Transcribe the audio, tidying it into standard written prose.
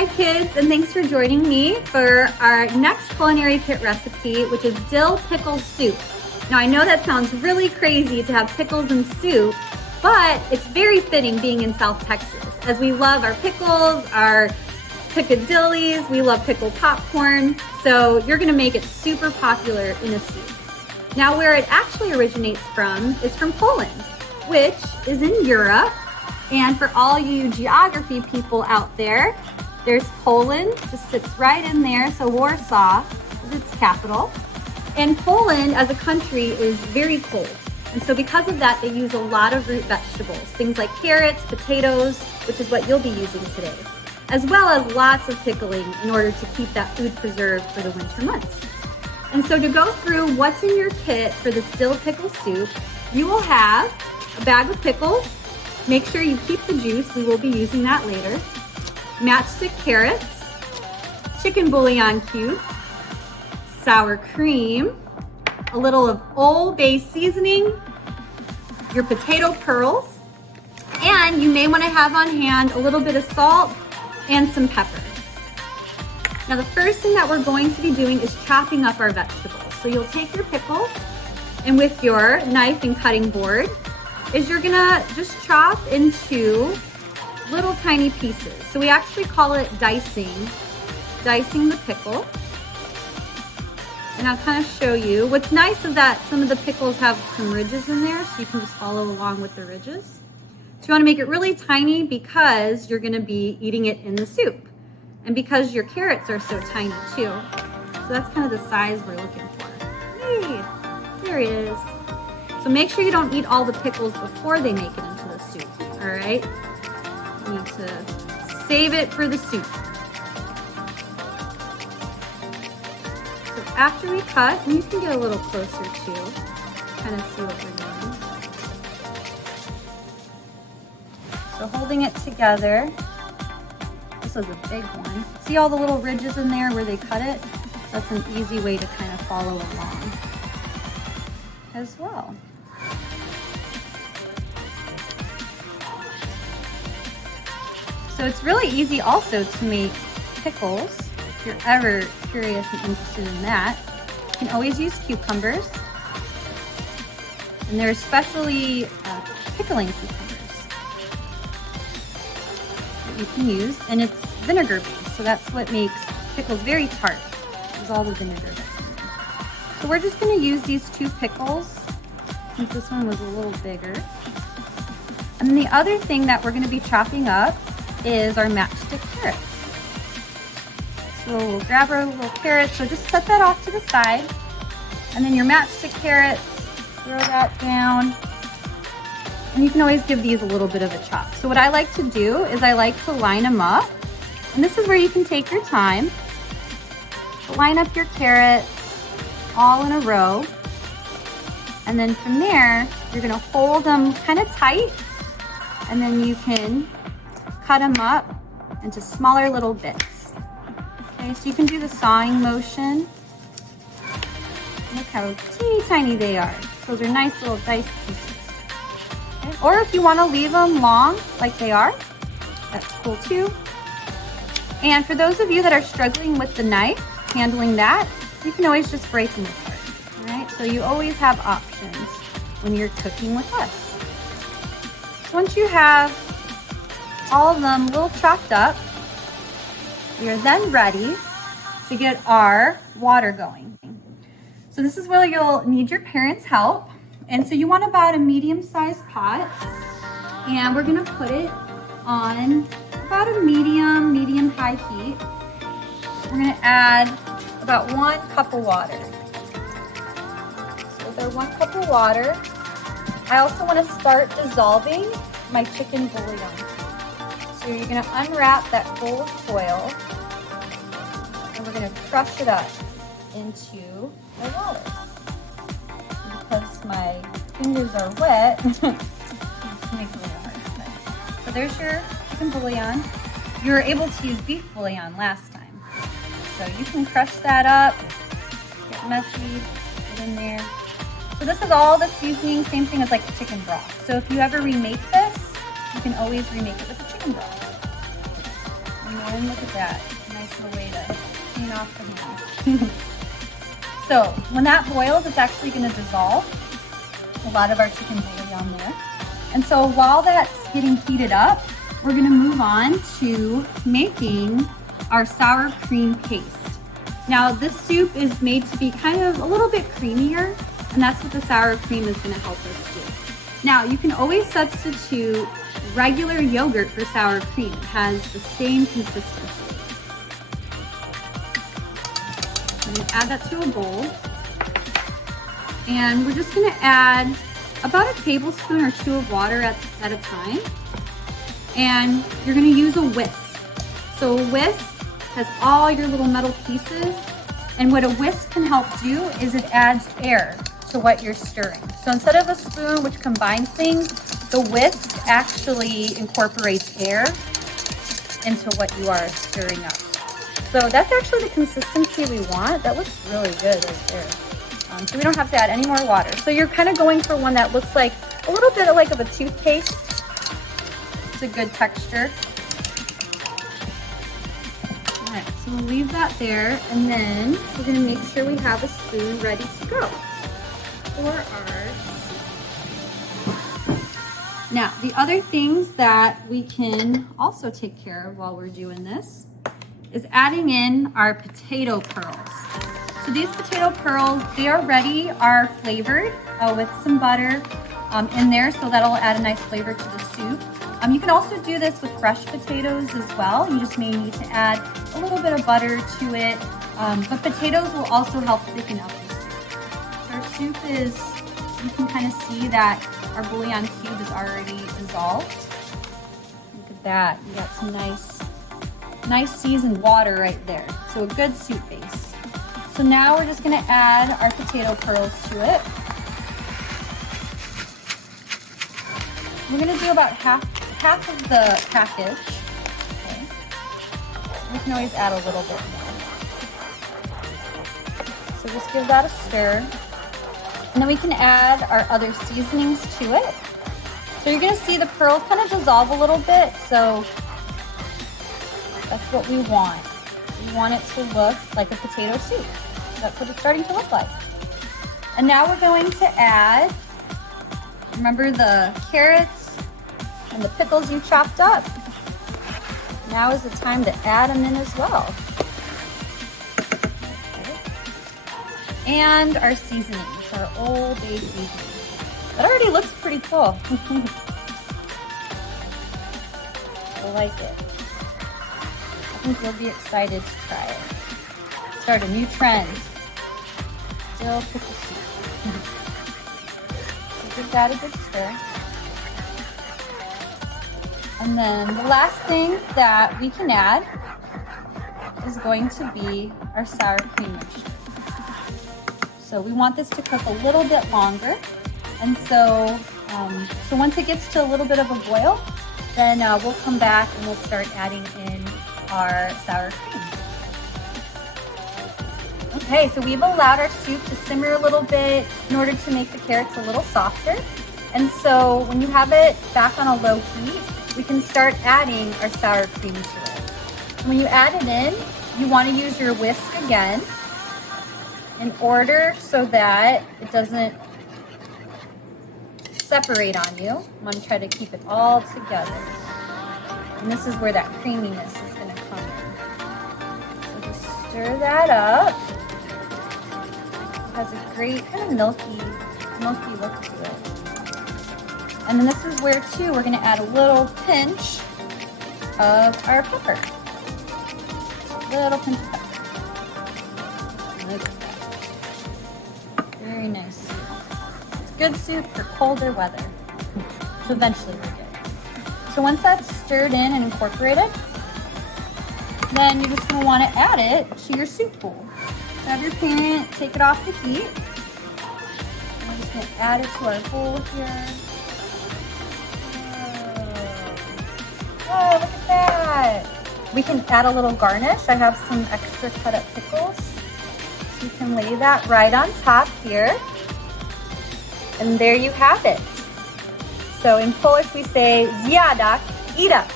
Hi kids, and thanks for joining me for our next culinary kit recipe, which is dill pickle soup. Now I know that sounds really crazy to have pickles in soup, but it's very fitting being in South Texas, as we love our pickles, our piccadillies, we love pickle popcorn, so you're gonna make it super popular in a soup. Now where it actually originates from is from Poland, which is in Europe. And for all you geography people out there, there's Poland, just sits right in there. So Warsaw is its capital. And Poland as a country is very cold. And so because of that, they use a lot of root vegetables, things like carrots, potatoes, which is what you'll be using today, as well as lots of pickling in order to keep that food preserved for the winter months. And so to go through what's in your kit for this dill pickle soup, you will have a bag of pickles. Make sure you keep the juice, we will be using that later. Matchstick carrots, chicken bouillon cubes, sour cream, a little of Old Bay seasoning, your potato pearls, and you may want to have on hand a little bit of salt and some pepper. Now the first thing that we're going to be doing is chopping up our vegetables. So you'll take your pickles and with your knife and cutting board, is you're gonna just chop into little tiny pieces. So we actually call it dicing the pickle. And I'll kind of show you. What's nice is that some of the pickles have some ridges in there, so you can just follow along with the ridges. So you wanna make it really tiny because you're gonna be eating it in the soup. And because your carrots are so tiny too. So that's kind of the size we're looking for. Hey, there it is. So make sure you don't eat all the pickles before they make it into the soup, all right? You need to save it for the soup. So after we cut, and you can get a little closer too, kind of see what we're doing. So holding it together, this was a big one. See all the little ridges in there where they cut it? That's an easy way to kind of follow along as well. So it's really easy also to make pickles. If you're ever curious and interested in that, you can always use cucumbers. And they're especially pickling cucumbers that you can use. And it's vinegar based, so that's what makes pickles very tart, is all the vinegar that's in there. So we're just gonna use these two pickles, since this one was a little bigger. And then the other thing that we're gonna be chopping up is our matchstick carrots. So we'll grab our little carrots, so just set that off to the side. And then your matchstick carrots, throw that down. And you can always give these a little bit of a chop. So what I like to do is I like to line them up. And this is where you can take your time. Line up your carrots all in a row. And then from there, you're gonna hold them kind of tight. And then you can cut them up into smaller little bits. Okay, so you can do the sawing motion. Look how teeny tiny they are. Those are nice little dice pieces. Okay. Or if you want to leave them long like they are, that's cool too. And for those of you that are struggling with the knife, handling that, you can always just break them apart. All right, so you always have options when you're cooking with us. Once you have all of them a little chopped up, we are then ready to get our water going. So this is where you'll need your parents' help. And so you want about a medium-sized pot, and we're gonna put it on about a medium-high heat. We're gonna add about 1 cup of water. So with our 1 cup of water, I also wanna start dissolving my chicken bouillon. So you're gonna unwrap that bowl of foil, and we're gonna crush it up into the water. And because my fingers are wet, it's gonna make it a little hard. So there's your chicken bouillon. You were able to use beef bouillon last time. So you can crush that up, get messy, get in there. So this is all the seasoning, same thing as like chicken broth. So if you ever remake this, you can always remake it with the chicken broth. And then look at that. Nice little way to clean off the hands. So when that boils, it's actually going to dissolve a lot of our chicken bouillon there. And so while that's getting heated up, we're going to move on to making our sour cream paste. Now this soup is made to be kind of a little bit creamier, and that's what the sour cream is going to help us do. Now you can always substitute regular yogurt for sour cream. It has the same consistency. I'm going to add that to a bowl. And we're just going to add about a tablespoon or two of water at a time. And you're going to use a whisk. So a whisk has all your little metal pieces. And what a whisk can help do is it adds air to what you're stirring. So instead of a spoon, which combines things, the whisk actually incorporates air into what you are stirring up. So that's actually the consistency we want. That looks really good right there. So we don't have to add any more water. So you're kind of going for one that looks like a little bit like of a toothpaste. It's a good texture. All right, so we'll leave that there, and then we're gonna make sure we have a spoon ready to go for our soup. Now, the other things that we can also take care of while we're doing this is adding in our potato pearls. So these potato pearls, they already are flavored with some butter in there, so that'll add a nice flavor to the soup. You can also do this with fresh potatoes as well. You just may need to add a little bit of butter to it, but potatoes will also help thicken up the soup. So our soup is, you can kind of see that our bouillon cube is already dissolved. Look at that, you got some nice seasoned water right there. So a good soup base. So now we're just gonna add our potato pearls to it. We're gonna do about half of the package. Okay. We can always add a little bit more. So just give that a stir. And then we can add our other seasonings to it. So you're gonna see the pearls kind of dissolve a little bit, so that's what we want. We want it to look like a potato soup. That's what it's starting to look like. And now we're going to add, remember the carrots and the pickles you chopped up? Now is the time to add them in as well. Okay. And our seasonings, our Old Bay seasoning. That already looks pretty cool. I like it. I think you'll be excited to try it. Start a new trend. Dill pickle soup. So give that a good stir. And then the last thing that we can add is going to be our sour cream mixture. So we want this to cook a little bit longer. And so once it gets to a little bit of a boil, then we'll come back and we'll start adding in our sour cream. Okay, so we've allowed our soup to simmer a little bit in order to make the carrots a little softer. And so when you have it back on a low heat, we can start adding our sour cream to it. When you add it in, you want to use your whisk again in order so that it doesn't separate on you. I'm going to try to keep it all together. And this is where that creaminess is going to come in. So just stir that up. It has a great kind of milky look to it. And then this is where too we're going to add a little pinch of our pepper. A little pinch of pepper. Look at that. Very nice soup. It's good soup for colder weather, which eventually we'll get. So once that's stirred in and incorporated, then you're just going to want to add it to your soup bowl. Grab your pan, take it off the heat. I'm just going to add it to our bowl here. Whoa, look at that. We can add a little garnish. I have some extra cut up pickles. So you can lay that right on top here. And there you have it. So in Polish we say zjadak, eat up.